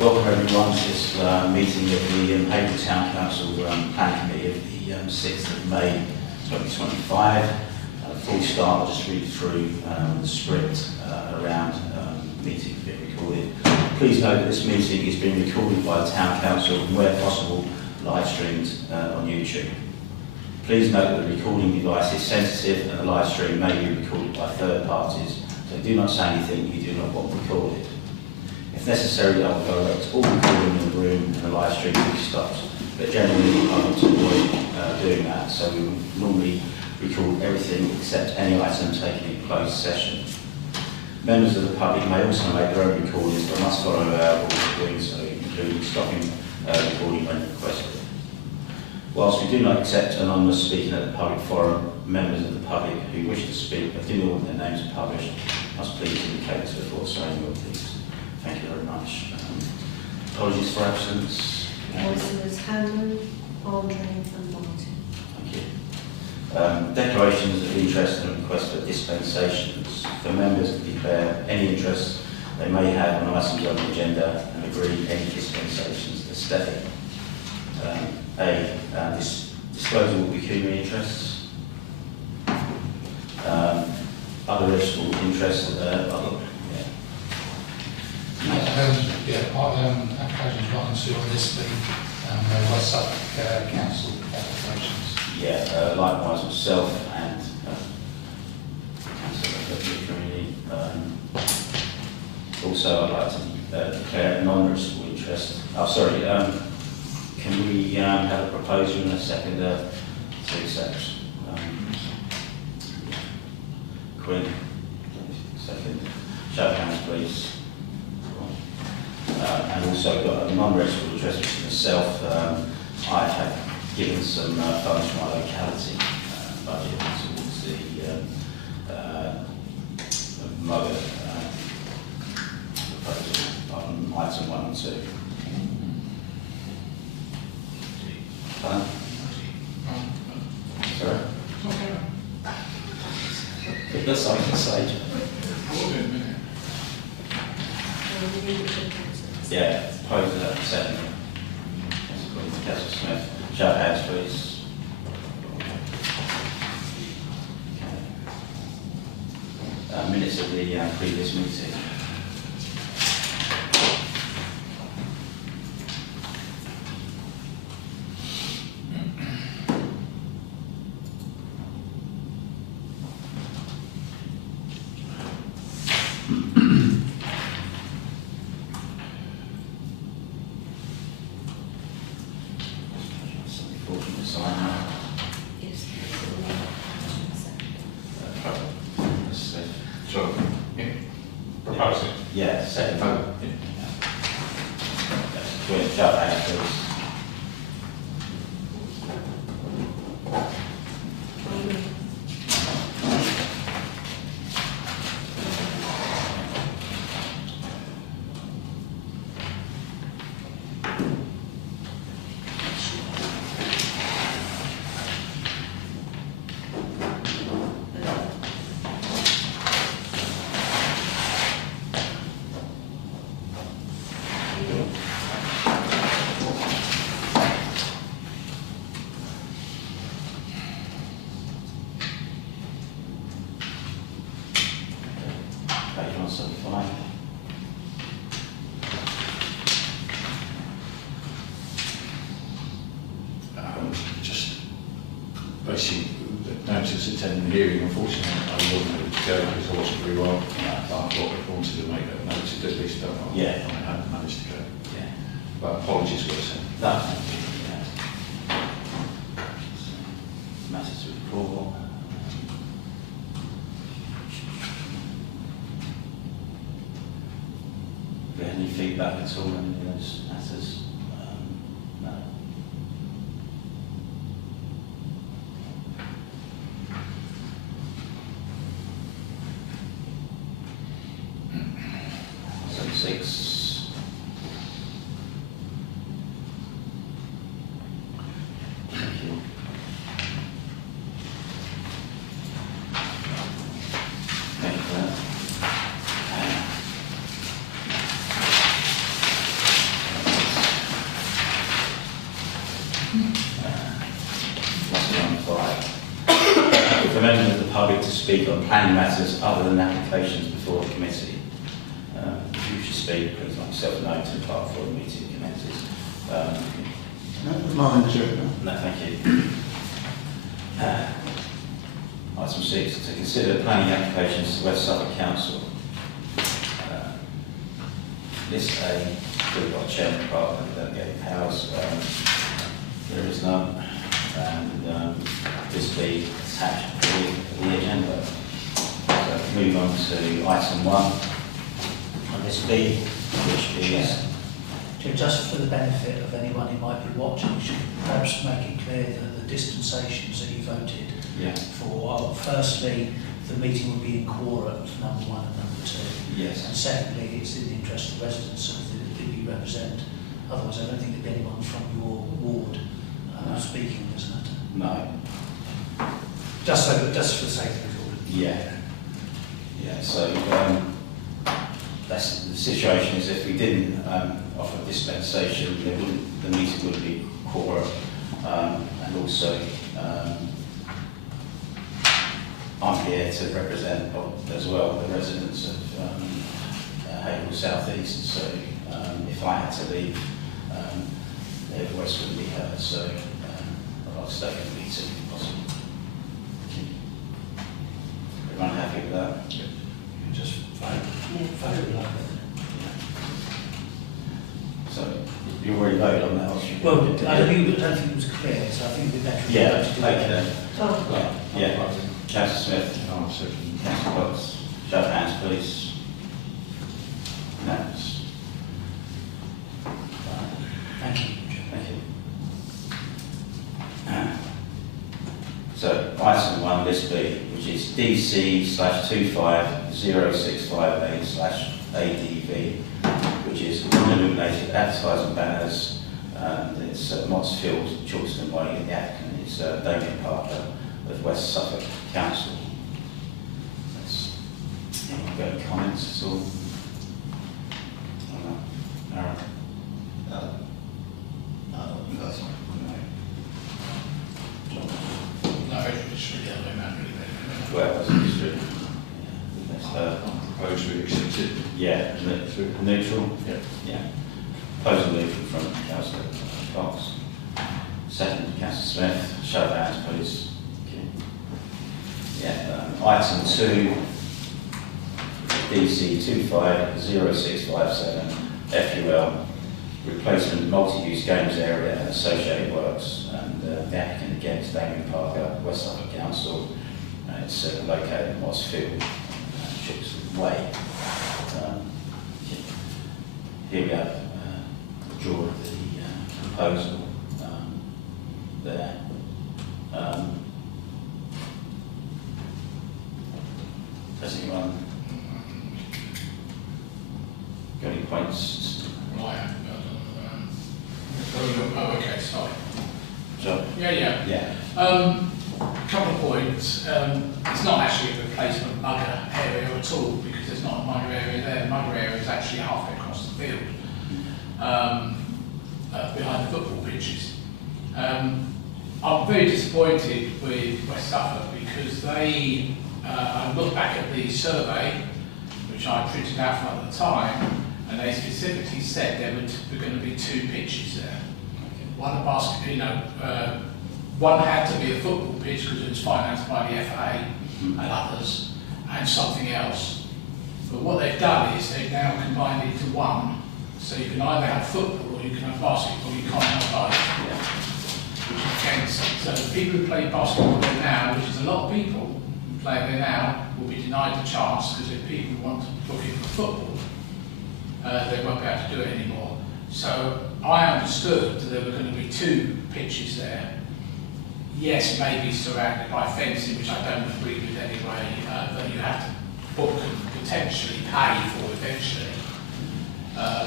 Welcome everyone to this meeting of the Haverhill Town Council Planning Committee of the 6th of May 2025. Before we start, I'll just read through the script around the meeting being recorded. Please note that this meeting is being recorded by the Town Council and where possible live streamed on YouTube. Please note that the recording device is sensitive and the live stream may be recorded by third parties, so do not say anything you do not want recorded. If necessary, I will direct all recording in the room and the live stream will be stopped, but generally I want to avoid doing that, so we will normally record everything except any item taken in closed session. Members of the public may also make their own recordings, but must follow our rules of doing so, including stopping recording when requested. Whilst we do not accept anonymous speaking at the public forum, members of the public who wish to speak but do not want their names published must please indicate this before saying your piece. Thank you very much. Apologies for absence. Councillors Hanlon, Andre and Martin. Thank you. Declarations of interest and requests for dispensations. For members to declare any interest they may have on items on the agenda and agree any dispensations to stay. Disposal of pecuniary interests. Other registrable interests. Applications 1 and 2 on this thing, West Suffolk Council applications. Yeah, likewise myself and Councillor of the Community. Also, I'd like to declare a non-registrable interest. Can we have a proposal in a second to accept? Quinn, second. Show of hands, please. And also got a non-registrable interest, which is myself. I have given some funds from my locality budget towards the mother proposal on item 1 and 2. Sorry? You've got something to say. Yeah, propose that second. Councillor Smith. Show of hands, please. Okay. Minutes of the previous meeting. Yeah, second. Good, show of hands, please. Page 175. Just basically notice attending the hearing. Unfortunately, I wasn't able to go because I wasn't very well. I thought I wanted to make that notice at least. Yeah. I hadn't managed to go. Yeah. But apologies for this. No, thank you. Yeah. Matters to report. Have you had any feedback at all on any of those matters? No. So 6. Thank you. Thank you for that. speak on planning matters other than applications before the committee. If you wish to speak, please make yourself known to the clerk before the meeting commences. No, thank you. Item 6, to consider planning applications to West Suffolk Council. List A, we've got Chairman Department, Delegated Powers, there is none, and this B attached to the agenda. So move on to item 1 on this B, which is... Just for the benefit of anyone who might be watching, you should perhaps make it clear that the dispensations that you voted for, firstly, the meeting will be in quorum for number 1 and number 2. Yes. And secondly, it's in the interest of residents that you represent. Otherwise, I don't think there'd be anyone from your ward speaking on this matter. No. Just for the sake of it all. Yeah. Yeah, so that's the situation is if we didn't offer dispensation, the meeting would be quorum, and also I'm here to represent as well the residents of Haverhill South East, so if I had to leave, their voice wouldn't be heard, so I'll stay in the meeting if possible. Everyone happy with that? You can just vote like that. So you already voted on that, Well, I don't think it was clear, so I think we'd better yeah, to do that. okay. Oh, Yeah, Councillor Smith. Councillor Cox. Show of hands, please. Unanimous. Thank you. Thank you. So, item 1, list B, which is DC/250658/ADV, which is illuminated advertising banners, and it's at Mottsfield, Chalston Way, and the applicant is Damien Parker of West Suffolk Council. Anyone got any comments at all? Aaron? Well, that's true. Propose we accept it. Yeah, neutral? Yeah. Yeah. Proposal neutral from Councillor Cox. Second, Councillor Smith. Show of hands, please. Okay. Yeah, item 2, DC 250657, FUL, replacement multi-use games area and associated works, and the applicant again is Damien Parker, West Suffolk Council. It's located in Mottsfield, Chipsford Way. Here we have a draw of the proposal there. Does anyone got any points? Oh, okay, sorry. Joe? Yeah. Yeah. Couple of points. It's not actually a replacement mugger area at all, because there's not a mugger area there. The mugger area is actually halfway across the field, behind the football pitches. I'm very disappointed with West Suffolk because they, I looked back at the survey, which I printed out from at the time, and they specifically said there were going to be 2 pitches there. One a basket, one had to be a football pitch because it was financed by the FA and others, and something else. But what they've done is they've now combined it into one, so you can either have football or you can have basketball. You can't have both, which is against. So the people who play basketball there now, which is a lot of people who play there now, will be denied the chance because if people want to book in for football, they won't be able to do it anymore. So I understood that there were going to be 2 pitches there. Yes, maybe surrounded by fencing, which I don't agree with anyway, that you have to book and potentially pay for eventually,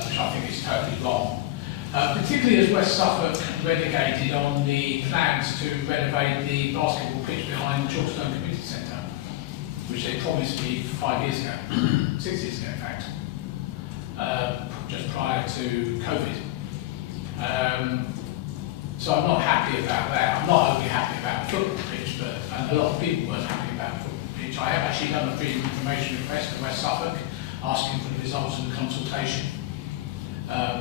which I think is totally wrong. Particularly as West Suffolk relegated on the plans to renovate the basketball pitch behind the Chalkstone Community Centre, which they promised me 5 years ago, 6 years ago in fact, just prior to COVID. So I'm not happy about that. I'm not only happy about the football pitch, but a lot of people weren't happy about the football pitch. I have actually done a freedom of information request to West Suffolk, asking for the results of the consultation,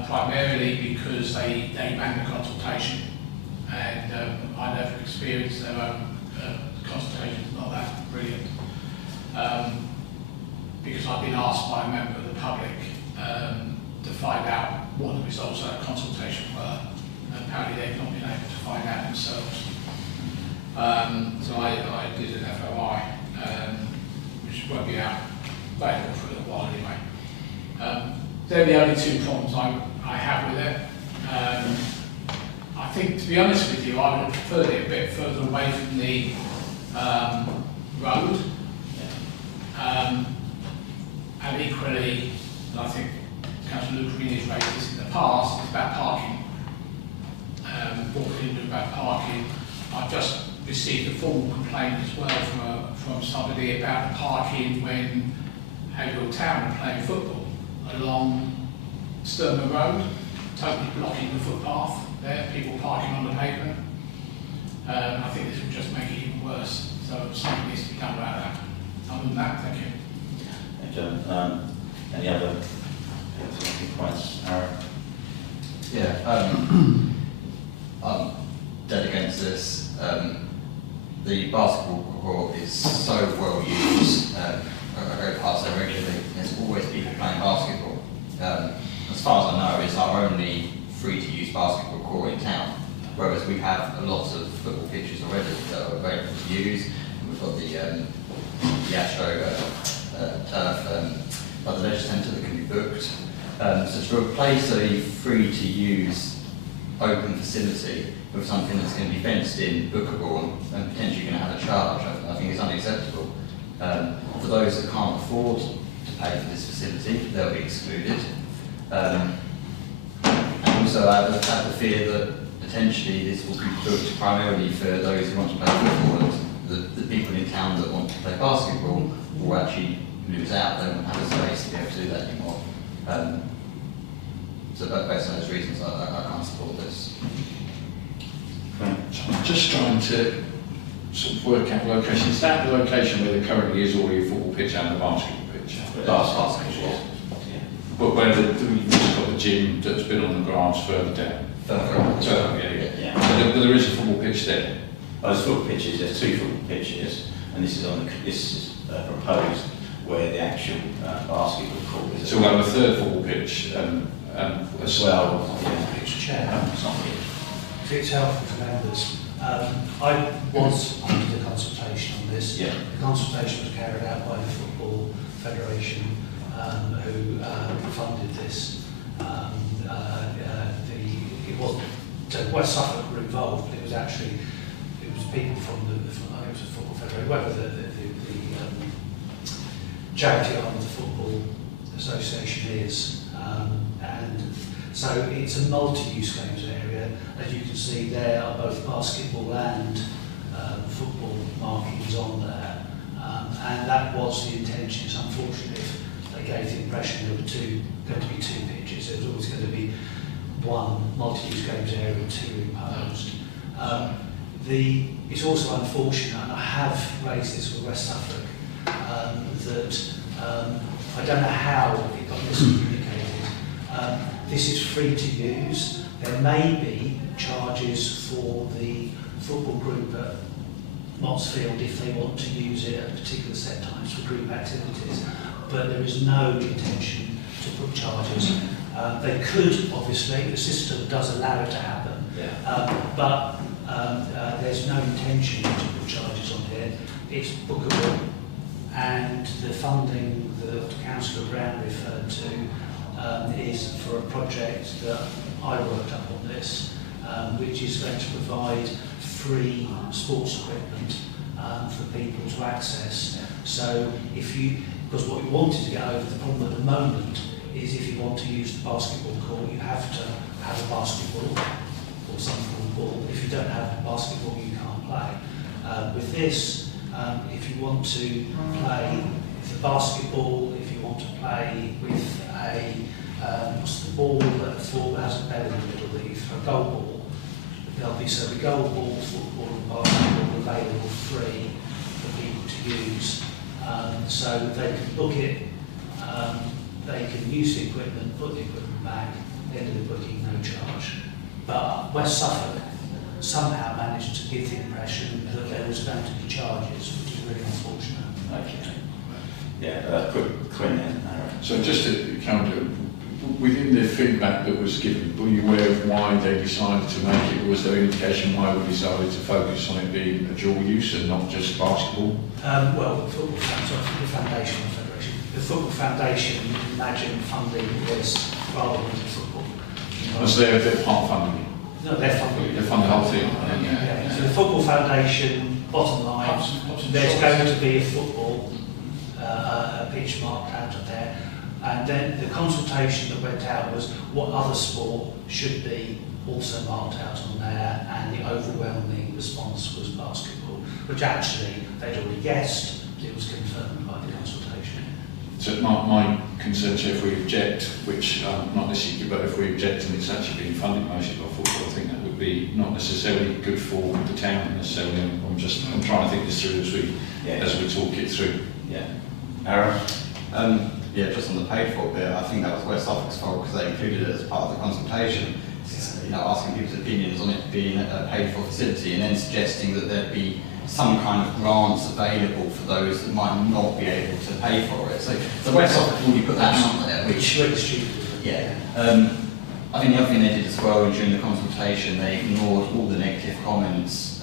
primarily because they ran the consultation, and I know from experience their own consultation is not that brilliant. Because I've been asked by a member of the public to find out what the results of that consultation were, and apparently they've not been able to find out themselves. So I did an FOI, which won't be out available for a little while anyway. They're the only two problems I have with it. I think, to be honest with you, I would have preferred it a bit further away from the road. And equally, and I think Councillor Luke Green has raised this in the past, it's about parking. What we can do about parking. I've just received a formal complaint as well from somebody about parking when Haverhill Town are playing football along Sturmer Road, totally blocking the footpath there, people parking on the pavement. I think this will just make it even worse, so something needs to be done about that. Other than that, thank you. Any other points, Aaron? Yeah, I'm dead against this. The basketball court is so well used. I go past there regularly. There's always people playing basketball. As far as I know, it's our only free-to-use basketball court in town. Whereas we have a lot of football pitches already that are available to use. And we've got the Astro turf by the leisure centre that can be booked. So to replace a free-to-use open facility with something that's going to be fenced in, bookable, and potentially going to have a charge, I think is unacceptable. For those that can't afford to pay for this facility, they'll be excluded. And also I have the fear that potentially this will be booked primarily for those who want to play football, and the people in town that want to play basketball will actually lose out. They won't have a space to be able to do that anymore. So based on those reasons, I can't support this. So I'm just trying to sort of work out the location. Is that the location where there currently is already a football pitch and a basketball pitch? Basketball, yeah. But where we've just got the gym that's been on the grass further down. Yeah. But there is a football pitch there. Well, there's football pitches. There's two football pitches, and this is proposed where the actual basketball court is. So we'll have a third football pitch as well. Yeah. Mr. Chair, It's not here. if it's helpful to members, I was under the consultation on this. Yeah. The consultation was carried out by the Football Federation, who funded this. It wasn't West Suffolk were involved, but it was people from I think it was the Football Federation, whatever the charity arm of the Football Association is, and so it's a multi-use games area. As you can see, there are both basketball and football markings on there, and that was the intention. It's unfortunate if they gave the impression there were going to be two pitches. There was always going to be one multi-use games area and two imposed. It's also unfortunate, and I have raised this with West Suffolk, that I don't know how it got miscommunicated. This is free to use. There may be charges for the football group at Motsfield if they want to use it at particular set times for group activities, but there is no intention to put charges. They could, obviously, the system does allow it to happen, but there's no intention to put charges on here. It's bookable, and the funding that Councillor Brown referred to is for a project that I worked up on this, which is going to provide free sports equipment for people to access. So because what we wanted to get over, the problem at the moment is if you want to use the basketball court, you have to have a basketball or some form of ball. If you don't have a basketball, you can't play. With this, if you want to play with the basketball, if you want to play with a what's the ball that has a bell in the middle that you throw, a goal ball, there'll be the goal ball, football and basketball available free for people to use. so they can book it, they can use the equipment, put the equipment back, at the end of the booking, no charge. But West Suffolk somehow managed to give the impression that there was going to be charges, which is really unfortunate. Okay. Yeah, quick Quinn then. So just to counter, within the feedback that was given, were you aware of why they decided to make it? Was there any indication why we decided to focus on it being a dual use and not just basketball? Well, the Foundation Federation. The Football Foundation, you can imagine funding this rather than football. Was they're part funding? No, they're funding. They fund the whole thing. Yeah. So the Football Foundation, bottom line, there's going to be a football pitch marked out of there. And then the consultation that went out was what other sport should be also marked out on there, and the overwhelming response was basketball, which actually they'd already guessed, it was confirmed by the consultation. So my concern, so if we object, which not necessarily, but if we object and it's actually being funded mostly by football, I think that would be not necessarily good for the town necessarily. I'm trying to think this through as we talk it through. Yeah. Aaron? Yeah, just on the paid for bit, I think that was West Suffolk's fault because they included it as part of the consultation. You know, asking people's opinions on it being a paid for facility, and then suggesting that there'd be some kind of grants available for those that might not be able to pay for it. So West Suffolk already put that out there, which really stupid. Yeah. I think the other thing they did as well during the consultation, they ignored all the negative comments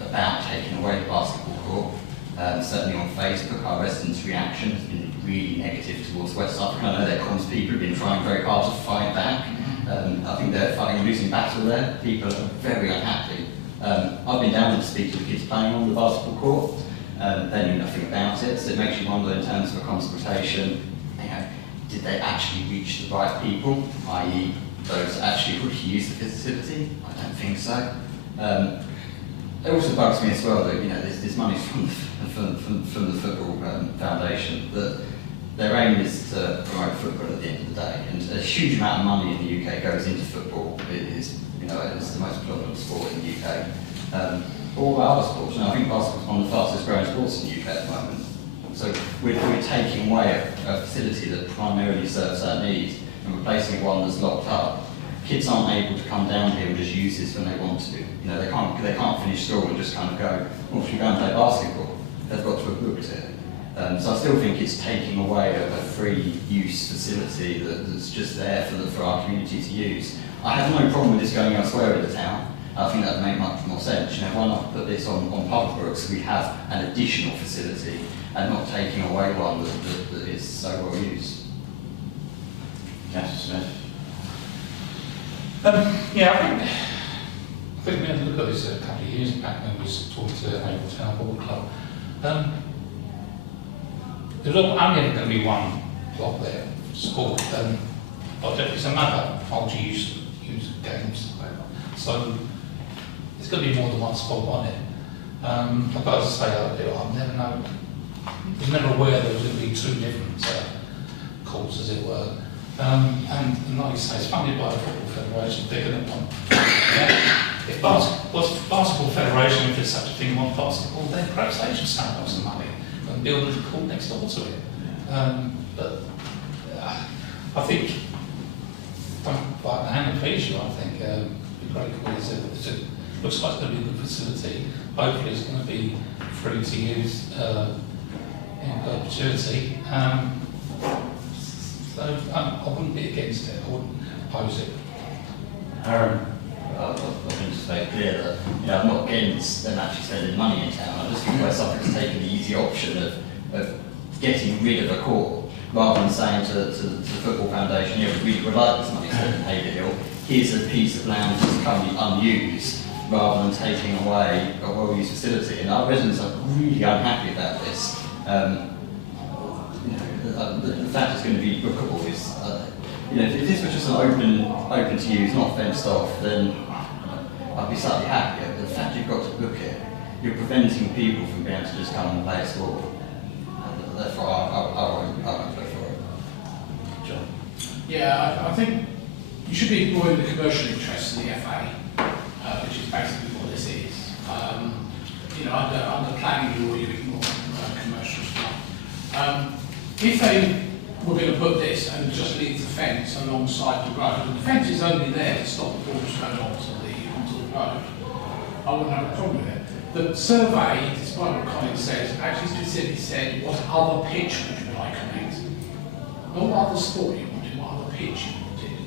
about taking away the basketball court. Certainly on Facebook, our residents' reaction has been really negative towards West Suffolk. I know their comms people have been trying very hard to fight back. I think they're fighting a losing battle there. People are very unhappy. I've been down to speak to the kids playing on the basketball court. They knew nothing about it, so it makes you wonder in terms of a consultation, you know, did they actually reach the right people, i.e. those that actually would use the facility? I don't think so. It also bugs me as well that, you know, there's money from the Football Foundation, that their aim is to promote football at the end of the day, and a huge amount of money in the UK goes into football. It is, you know, it's the most predominant sport in the UK. All our other sports, and I think basketball is one of the fastest growing sports in the UK at the moment. So we're taking away a facility that primarily serves our needs and replacing one that's locked up. Kids aren't able to come down here and just use this when they want to. You know, they can't finish school and just kind of go, well, should we go and play basketball? They've got to have booked it. So I still think it's taking away a free use facility that's just there for our community to use. I have no problem with this going elsewhere in the town. I think that would make much more sense. You know, why not put this on public books? We have an additional facility and not taking away one that is so well used. Yes, Smith. Yeah, I think we had a look at this a couple of years back when we was talking to the Haverhill Town Ball Club. There's only ever going to be one block there, sport, it's another multi-use games. So there's going to be more than one sport on it. I've got to say, I was never aware there was going to be two different courts, as it were. And like you say, it's funded by the Football Federation. They're going to want. If Basketball Federation, if there's such a thing, want basketball, then perhaps they should snap up some money and build a court next door to it. But I think, don't bite the hand that feeds you. I think it'd be great. Looks like it's going to be a good facility. Hopefully, it's going to be free to use in perpetuity. So I wouldn't be against it. I wouldn't oppose it. Aaron? I think it's very clear that, you know, I'm not against them actually spending money in town. I just think West Suffolk's taken the easy option of getting rid of a court, rather than saying to the Football Foundation, you know, we would like this money spent in Haverhill, here's a piece of land that's currently unused, rather than taking away a well-used facility. And our residents are really unhappy about this. You know, the fact it's going to be bookable is, you know, if this was just an open to use, not fenced off, then I'd be slightly happier. But the fact you've got to book it, you're preventing people from being able to just come and play a sport. And therefore, I won't go for it. John? Yeah, I think you should be ignoring the commercial interests of the FA, which is basically what this is. You know, under planning law, you ignore commercial stuff. If they were going to put this and just leave the fence alongside the road, and the fence is only there to stop the ball going onto the road, I wouldn't have a problem with it. The survey, despite what Colin says, actually specifically said what other pitch would you like on it. Not what other sport you wanted, what other pitch you wanted.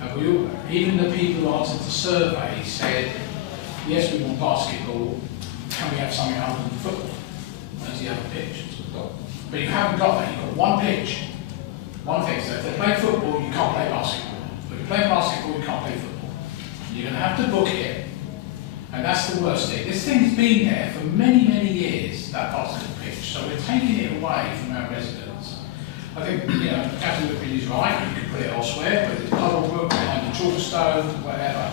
And we all, even the people who answered the survey said, yes, we want basketball, can we have something other than football as the other pitch? But you haven't got that, you've got one pitch, one thing. So if they play football, you can't play basketball. If you play basketball, you can't play football. You're going to have to book it, and that's the worst thing. This thing's been there for many, many years, that basketball pitch, so we're taking it away from our residents. I think, Captain Whitby is right, you could put it elsewhere, but it's Puddlebrook, behind the Chalkstone, whatever.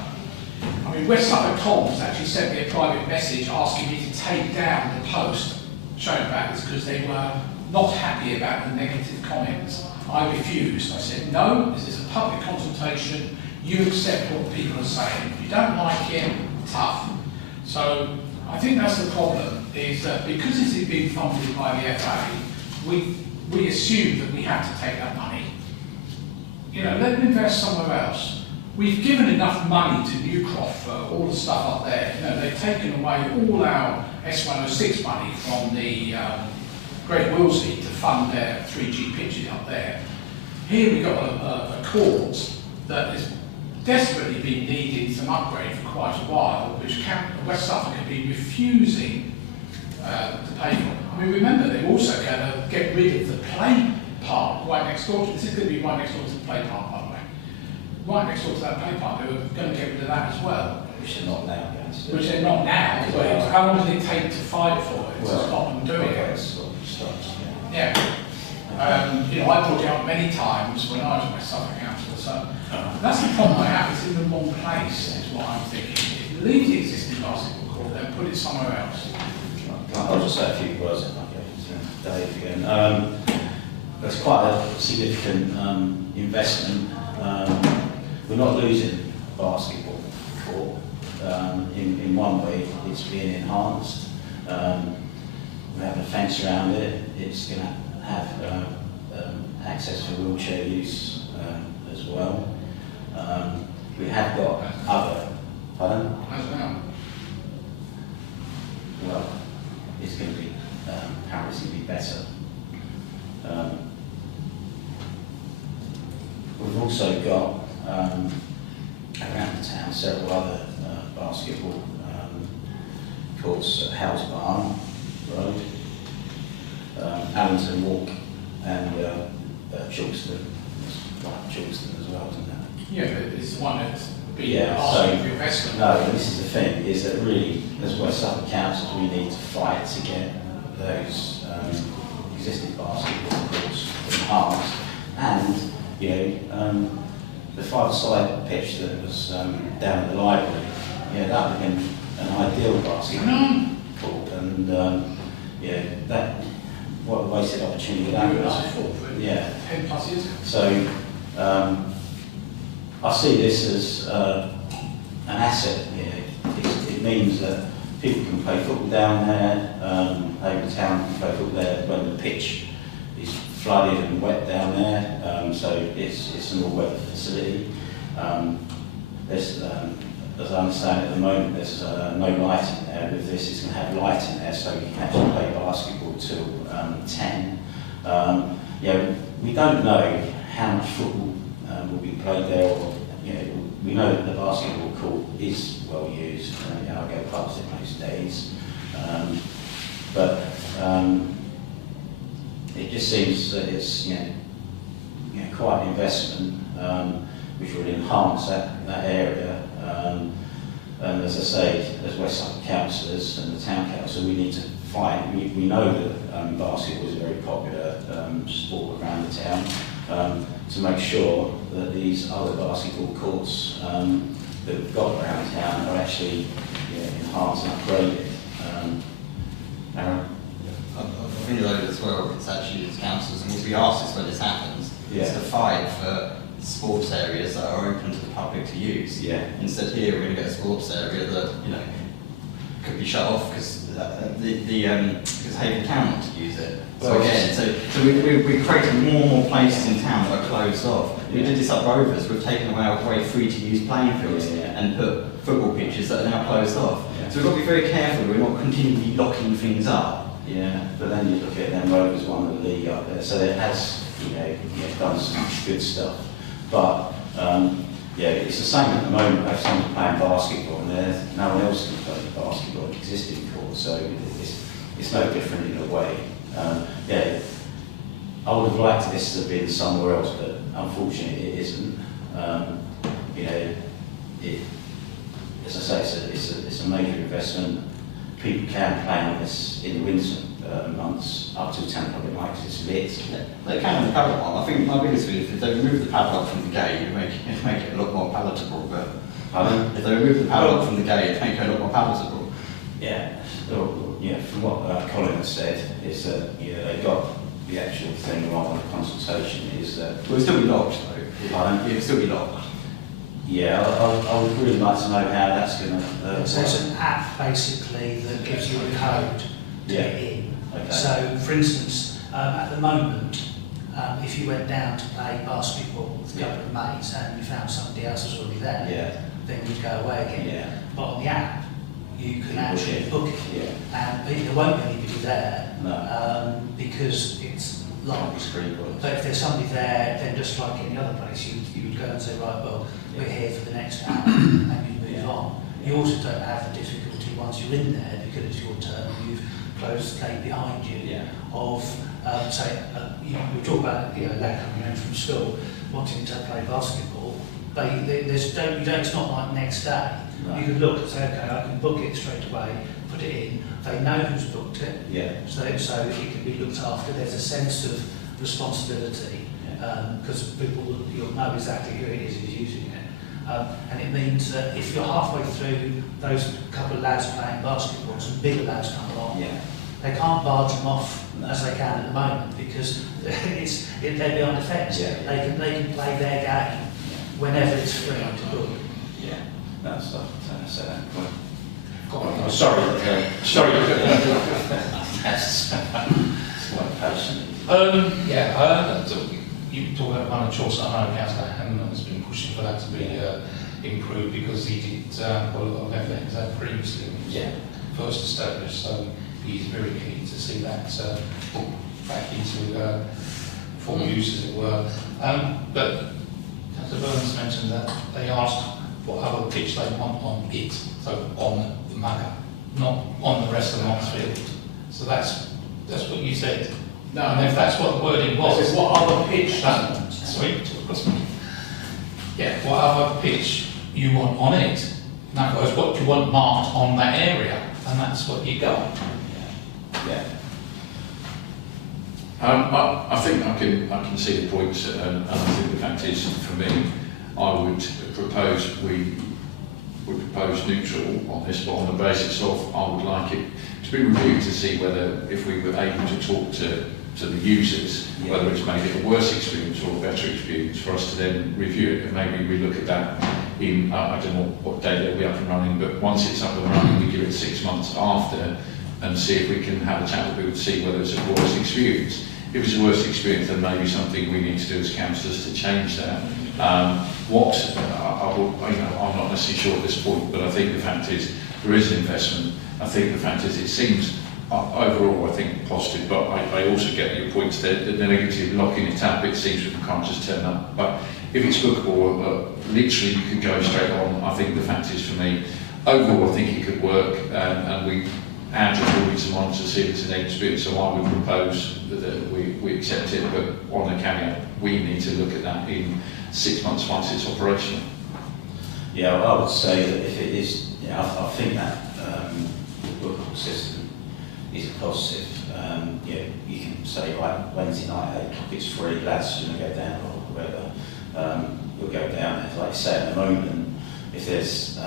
I mean, West Suffolk Comms actually sent me a private message asking me to take down the post showing about this because they were not happy about the negative comments. I refused. I said, no, this is a public consultation. You accept what people are saying. If you don't like it, tough. So I think that's the problem, is that because this is being funded by the FA, we assume that we have to take that money. Let them invest somewhere else. We've given enough money to Newcroft for all the stuff up there. They've taken away all our S106 money from the Great Willesey to fund their 3G pitches up there. Here we've got a court that has desperately been needing some upgrade for quite a while, which West Suffolk have been refusing to pay for. I mean, remember, they're also going to get rid of the play park right next door. This is going to be right next door to the play park, by the way. Right next door to that play park, they were going to get rid of that as well. Which they're not now, guys. Which they're not now, but how long did it take to fight for it, to stop them doing it? Yeah. I brought it up many times when I was West Suffolk Council, so that's the problem I have, it's in the wrong place, is what I'm thinking. Leave the existing basketball court, then put it somewhere else. I'll just say a few words and I'll go to Dave again. That's quite a significant investment. We're not losing basketball court. In one way, it's being enhanced. We have a fence around it. It's going to have access for wheelchair use as well. We have got other. Pardon? As well. Well, it's going to be apparently it's going to be better. We've also got around the town several other basketball courts at Howes Barn Road, Allington Walk, and Chalkstone. Like Chalkstone as well, isn't it? Yeah, but it's one that's been Yeah, asking so- for investment. No, this is the thing, is that really, as West Suffolk councils, we need to fight to get those existing basketball courts enhanced. And, the five-side pitch that was down at the library, that would have been an ideal basketball court. And, that, what a wasted opportunity that You and I was. fought for it Yeah. 10 plus years ago. So, I see this as an asset. It means that people can play football down there, over town can play football there when the pitch is flooded and wet down there, so it's an all-weather facility. There's, as I understand at the moment, there's no lighting there. With this, it's going to have lighting there, so you can actually play basketball till 10. We don't know how much football will be played there, or we know that the basketball court is well used. I go past it most days, but it just seems that it's quite an investment which will enhance that area. And as I say, as West Suffolk councillors and the town council, we need to fight. We know that basketball is a very popular sport around the town. To make sure that these other basketball courts that we've got around town are actually enhanced and upgraded. Aaron? I think that as well, it's actually as councils, and we'll be asked this when this happens, is to fight for sports areas that are open to the public to use. Yeah. Instead here we're going to get a sports area that, could be shut off because because Haverhill Town want to use it. So again, so we're creating more and more places in town that are closed off. We did this up Rovers. We've taken away free to use playing fields and put football pitches that are now closed off. So we've got to be very careful. We're not continually locking things up. Yeah, but then you look at them, Rovers won the league up there, so it has, done some good stuff. But yeah, it's the same at the moment. If someone's playing basketball and there's no one else can play basketball at existing court, so it's no different in a way. Yeah, I would have liked this to have been somewhere else, but unfortunately it isn't. As I say, it's a major investment. People can play on this in the winter months up to 10 o'clock at night because it's lit. They can on the padlock one. I think my biggest thing is if they remove the padlock from the gate, it make it a lot more palatable. But if they remove the padlock from the gate, it make it a lot more palatable. Yeah. Well, yeah. From what Colin has said, is that they got the actual thing wrong on the consultation. Is that It will still be locked though. It will still be locked. Yeah, I would really like to know how that's going to. So it's an app basically that gives you a code to get in. Okay. So, for instance, at the moment, if you went down to play basketball with a couple of mates and you found somebody else was already there, then you'd go away again. Yeah. But on the app, you can actually book it, Yeah. and there won't be anybody there because it's locked. Screen. But if there's somebody there, then just like any other place, you would go and say, right, well, we're here for the next hour, and you move on. You also don't have the difficulty once you're in there, because it's your turn, and you've closed the gate behind you, of, say, we talk about, lad coming home from school, wanting to play basketball, it's not like next day. No. You could look and say, okay, I can book it straight away, put it in, they know who's booked it, so it can be looked after. There's a sense of responsibility, because people you'll know exactly who it is who's using it. And it means that if you're halfway through those couple of lads playing basketball, some bigger lads come along, they can't barge them off as they can at the moment, because they're beyond defence. They can play their game whenever it's free to book. That's that point. Oh, sorry. That's quite passionate. You talk about one of Chaucer Home Council, and has been pushing for that to be improved because he did quite a lot of effort into that previously when he was first established. So he's very keen to see that put back into full use, as it were. But Councillor Burns mentioned that they asked what other pitch they want on it, so on the Mugger, not on the rest of the Mossfield. So that's what you said. No, and if that's what the wording was, what other pitch? Sorry, what other pitch you want on it? In other words, what do you want marked on that area, and that's what you got. I think I can see the points, and I think the fact is, for me, I would propose we would propose neutral on this, but on the basis of I would like it to be reviewed to see whether, if we were able to talk to the users, whether it's made it a worse experience or a better experience, for us to then review it, and maybe we look at that in, I don't know what day they'll be up and running, but once it's up and running, we give it 6 months after and see if we can have a chat with people to see whether it's a worse experience. If it's a worse experience, then maybe something we need to do as councillors to change that. I'm not necessarily sure at this point, but I think the fact is there is an investment. I think the fact is it seems overall, I think, positive, but I also get your points there. The negative, locking it up, it seems people can't just turn up. But if it's bookable, literally you could go straight on. I think the fact is, for me, overall, I think it could work, and our job will be to monitor to see if it's an experience. So I would propose that we accept it, but on the caveat, we need to look at that in 6 months once it's operational. Yeah, well, I would say that if it is, I think that the bookable system is a positive. You can say, right, Wednesday night, 8 o'clock, it's free, lads, you're going to go down, or whatever. You'll go down. Like you say, at the moment, if there's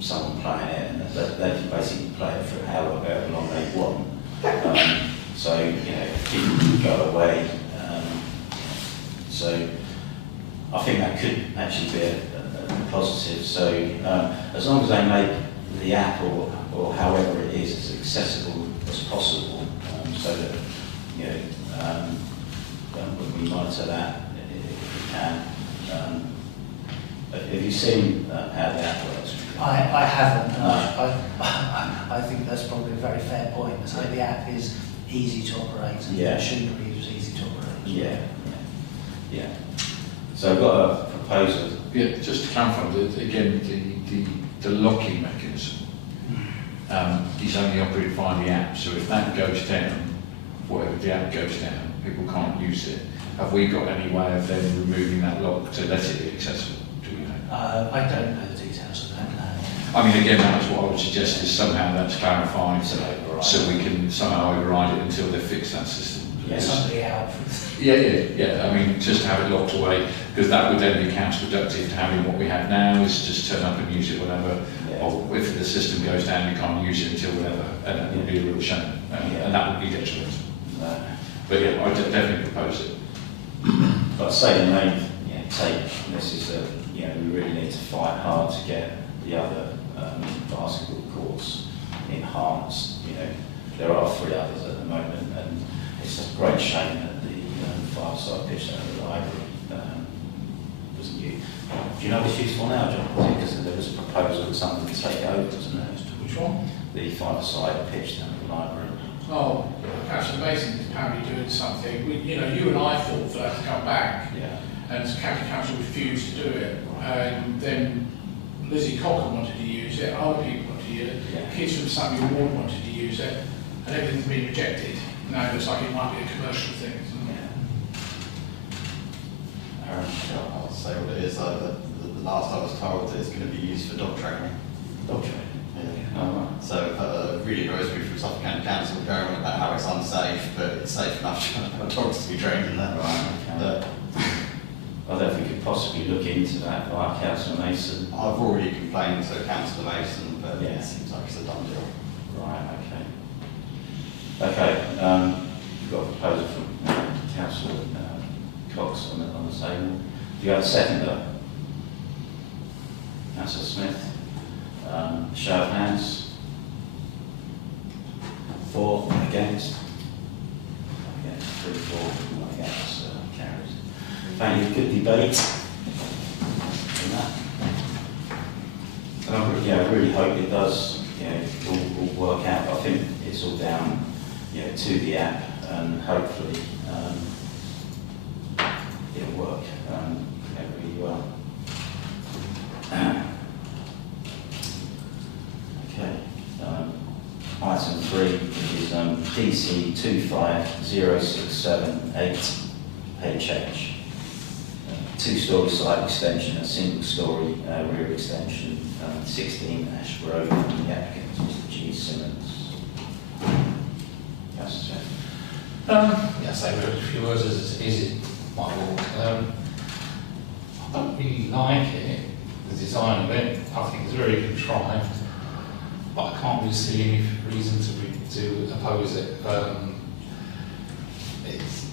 someone playing it, and they can basically play it for however long they want. So, people can go away. So, I think that could actually be a positive. So, as long as they make the app or or however it is, as accessible as possible, so that, you know, when we monitor that, if we can. Have you seen how the app works? I haven't. No. I think that's probably a very fair point. So the app is easy to operate, and Yeah. the machinery is easy to operate. Yeah. So I've got a proposal. Yeah, just to clarify, again, the locking mechanism is only operated via the app. So if that goes down, whatever the app goes down, people can't use it. Have we got any way of then removing that lock to let it be accessible? Do we know? I don't know the details of that now. I mean, again, that's what I would suggest is somehow that's clarified so we can somehow override it until they fix that system. Yes. Somebody out. Yeah. I mean, just to have it locked away, because that would then be counterproductive to having what we have now is just turn up and use it whenever, or if the system goes down, you can't use it until whenever, and that would be a real shame, and that would be detrimental. But yeah, I definitely propose it. But I say the main take from this is that, you know, we really need to fight hard to get the other basketball courts enhanced. You know, there are 3 others at the moment, and it's a great shame that the 5-side pitch down at the library wasn't used. Do you know what it's used for now, John? Because there was a proposal that someone would take it over, wasn't there? Which one? The 5-side pitch down at the library. Oh, Councillor Mason is apparently doing something. You and I fought for that to come back, Yeah. and the county council refused to do it. And then Lizzie Cocker wanted to use it, other people wanted to use it, Yeah. kids from Sunday Ward wanted to use it, and everything's been rejected. Now it looks like it might be a commercial thing. I'll say what it is. The last I was told that it's going to be used for dog training. Dog training. Yeah. Oh, right. So really annoys me from Suffolk County Council going on about how it's unsafe, but it's safe enough for dogs to be trained in that. Right, okay. I don't think we could possibly look into that via Councillor Mason. I've already complained to Councillor Mason, but Yeah. it seems like it's a done deal. Right, okay. We've got a proposal from Councillor Cox on the table. Do you have a seconder? Councillor Smith. Show of hands. 4 against. Against 3, 4, 1 against. Carries. Thank you. Good debate. And I really hope it does, all work out. But I think it's all down, to the app, and hopefully it'll work really well. Okay. Item 3 is PC 250678HH. 2-storey site extension, a single-storey rear extension, 16 Ash Road. The applicant is Mr. G. Simmons. Yes, sir. Yes, I wrote a few words as it is in my ward. I don't really like it, the design of it. I think it's very contrived, but I can't really see any reason to oppose it. It's,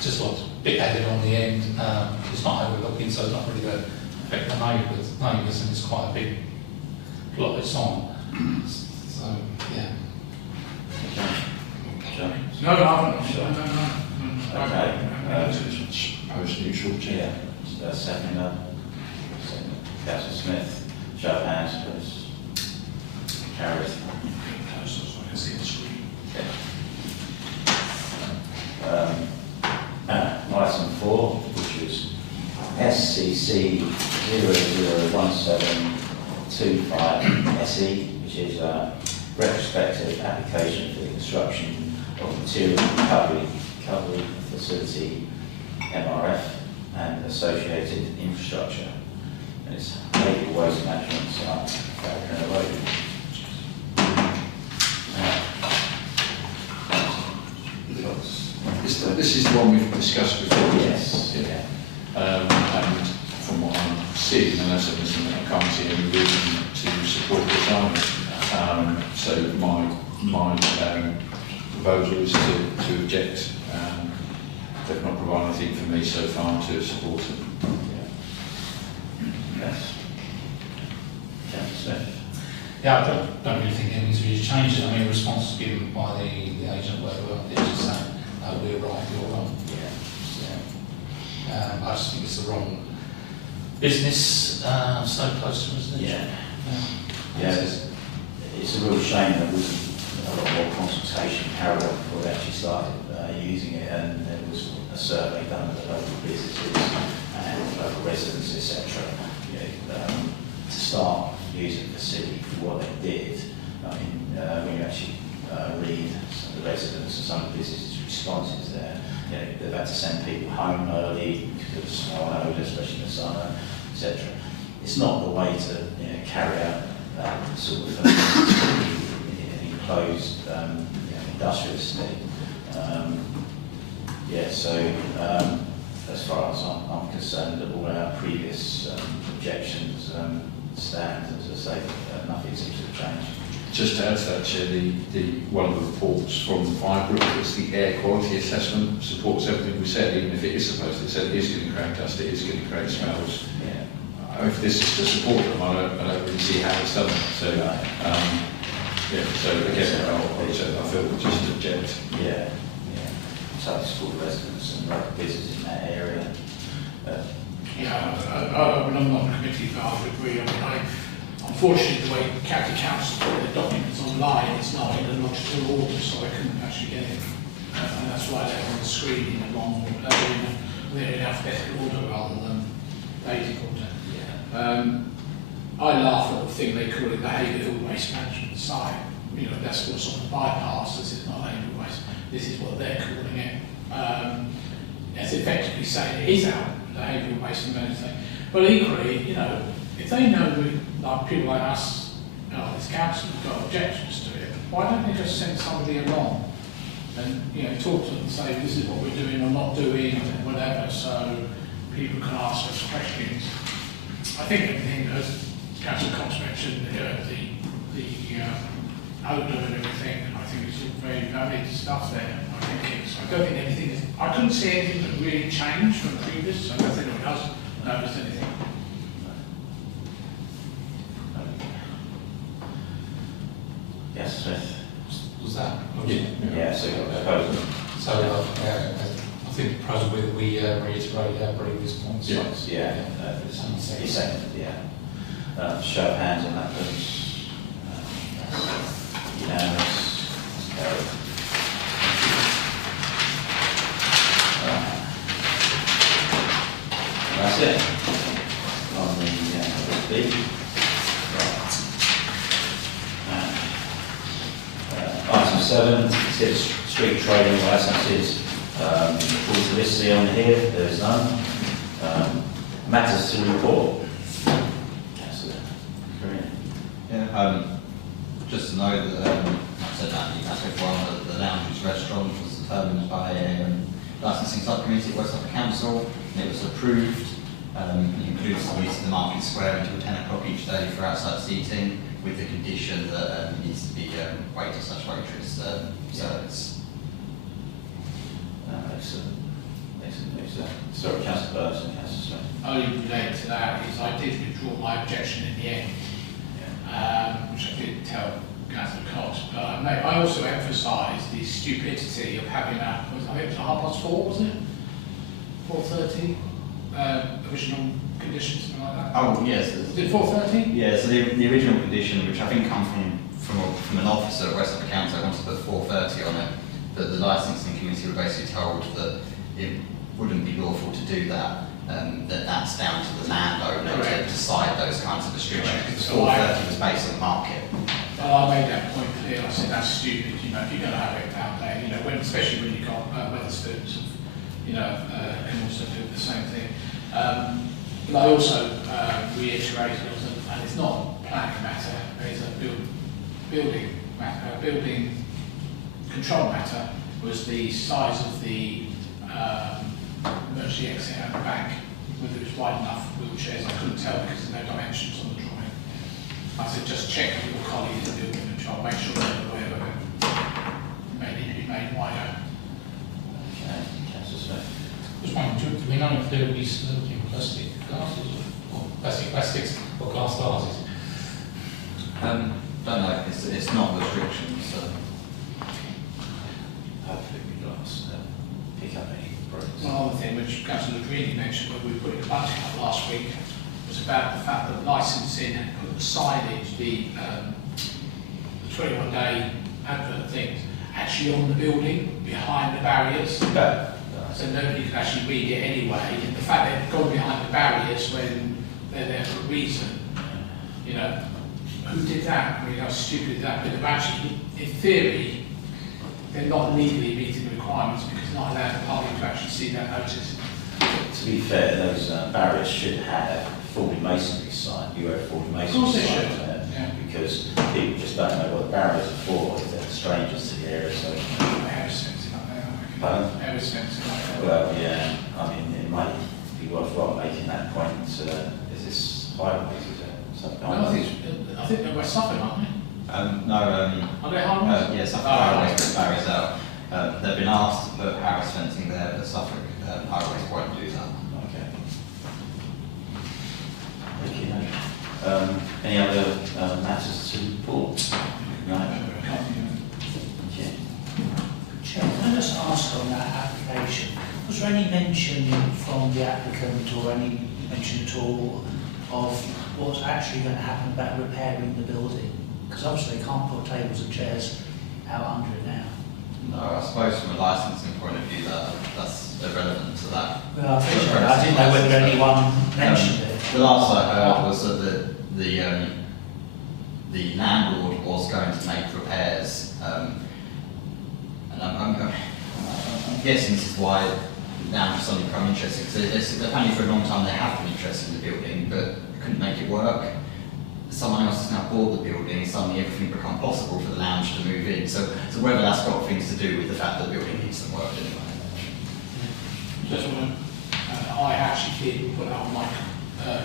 just looks big-headed on the end. It's not overlooking, so it's not really going to affect the neighbours, and it's quite a big plot it's on. So, yeah. John? No, I haven't. No. Okay. Post neutral, Yeah. Second, Councillor Smith. Show of hands, please. Carries. So I can see the screen. Item 4, which is SCC 001725SE, which is a retrospective application for the construction of material recovery facility, MRF, and associated infrastructure. And it's a waste management site, Haverhill Road. This is the one we've discussed before. Yes. Yeah. And from what I'm seeing, unless I'm missing, I can't see any reason to support this either. So my proposal is to object. They've not provided anything for me so far to support it. Yes. Councillor Smith. Yeah, I don't really think anything's really changed. I mean, the response given by the agent, whatever, they're just saying, no, we're right, you're wrong. So, I just think it's the wrong business, so close to residential. It's a real shame that we had a lot more consultation carried on before we actually started using it, and there was a survey done of the local businesses and local residents, etc. To start using the facility for what they did. I mean, when you actually read some of the residents and some of the businesses' responses there, they've had to send people home early because of the snow and odour, especially in the summer, etc. It's not the way to carry out that sort of enclosed industrial estate. As far as I'm concerned, that all our previous objections stand. As I say, nothing seems to have changed. Just to add to that, Chair, one of the reports from Fire Group, it's the air quality assessment, supports everything we said, even if it is supposed to, it is going to create dust, it is going to create smells. If this is to support them, I don't really see how it's done. So, so again, I feel we'll just object. So it's for the residents and local businesses in that area. I'm not on the committee, but I would agree. I mean, unfortunately, the way county council put their documents online, it's not in a logical order, so I couldn't actually get it. And that's why they're on the screen in a long order, they're in alphabetical order rather than daisy order. I laugh at the thing they call it the Haverhill Waste Management Site. That's what's on the bypass. This is not Haverhill Waste. This is what they're calling it. It's effectively saying it is out the Haverhill Waste Management. But equally, if they know like people like us, this council have got objections to it, why don't they just send somebody along and talk to them and say this is what we're doing or not doing and whatever, so people can ask us questions. I think everything, as Councillor Cox mentioned, the odour and everything, I think it's all very valid stuff there. I don't think anything I couldn't see anything that really changed from previous, so I don't think anyone else noticed anything. Yes, Smith. Was that? So you've got a proposal. So I think the proposal will be that we reiterate our previous points. It's second, show of hands on that, please. Unanimous. Carried. That's it. On the B. Item 7, consider street trading licences. Full listed on here, there is none. Matters to report. Just to know that, I said that in aspect 1, that the Lounges restaurant was determined by a licensing subcommittee at West Suffolk Council, and it was approved. It includes the use of the market square until 10 o'clock each day for outside seating, with the condition that it needs to be waiter/waitress service. Excellent. Sorry, Councillor Burns and Councillor Smith. Only related to that is I did withdraw my objection in the end, which I did tell Councillor Cox, but I also emphasised the stupidity of having I think it was 4:30, wasn't it? 4:30, original condition, something like that. Oh yes. Was it 4:30? Yeah. So the original condition, which I think come from an officer at West Suffolk Council, wanted to put 4:30 on it. That the licensing committee were basically told that it wouldn't be lawful to do that. That's down to the landowner to decide those kinds of restrictions. Because 4:30 was based on the market. Well, I made that point clear. I said that's stupid. If you're going to have it out there, especially when you've got Wetherspoons, can also do the same thing. But I also reiterated, and it's not a planning matter, it's a building matter, building control matter, was the size of the emergency exit at the back, whether it was wide enough for wheelchairs. I couldn't tell because there's no dimensions on the drawing. I said just check with your colleagues in building control, make sure they're aware of it. It may need to be made wider. Okay, Councillor Smith. Just wondering, do we know if there will be served in plastic glasses or plastics or glass vases? which Councillor Greeny mentioned when we put the budget up last week, was about the fact that licensing and put the signage, the 21-day advert things, actually on the building, behind the barriers. Okay. So nobody can actually read it anyway. And the fact they've gone behind the barriers when they're there for a reason, you know, who did that? I mean, how stupid is that? But they've actually, in theory, they're not legally meeting the requirements because they're not allowed the public to actually see that notice. To be fair, those barriers should have fully masonry sign. You have fully masonry Of course they sign should, there, yeah. because people just don't know what the barriers are for. If they're strangers to the area, so. Air's fencing up there, I Pardon? reckon. Air's fencing up there. Well, yeah. I mean, it might be worthwhile making that point. Is this highways? Is it something? No, I think they're West Suffolk, aren't they? No, Are they Highways? yes, Suffolk Oh, Highways put barriers out. They've been asked to put Harris fencing there, but Suffolk Highways won't do that. Okay. Thank you. Any other matters to report? No. Thank you. Chair, can I just ask on that application, was there any mention from the applicant or any mention at all of what's actually going to happen about repairing the building? Because obviously they can't put tables and chairs out under it now. No, I suppose from a licensing point of view, that's irrelevant to that. Well, I appreciate that. I didn't know whether anyone mentioned it. The last I heard was that the landlord was going to make repairs, and I'm guessing this is why now for suddenly become interested, because apparently for a long time they have been interested in the building, but couldn't make it work. Someone else has now bought the building, suddenly everything become possible for the lounge to move in. So whether that's got things to do with the fact that the building needs some work anyway. Gentlemen, I actually did put out my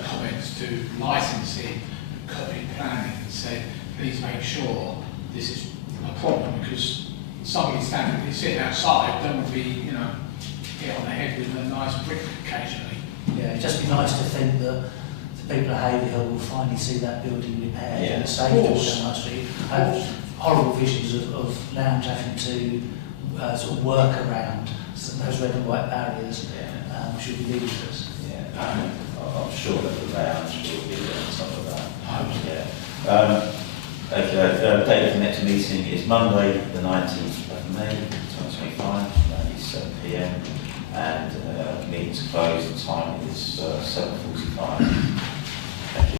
comments to licensing and copy planning and said, please make sure this is a problem because somebody standing sitting outside don't be, you know, hit on the head with a nice brick occasionally. Yeah, it'd just be nice to think that the people at Haverhill will finally see that building repaired Yeah, and of saved all course. so much. I have horrible visions of lounge having to sort of work around those red and white barriers, which would be ludicrous. Yeah. I'm sure that the lounge will be there and stuff like that. Yeah. Okay, date of the next meeting is Monday, the 19th of May, 2025, at 7 PM, and meeting's closed, the time is 7:45.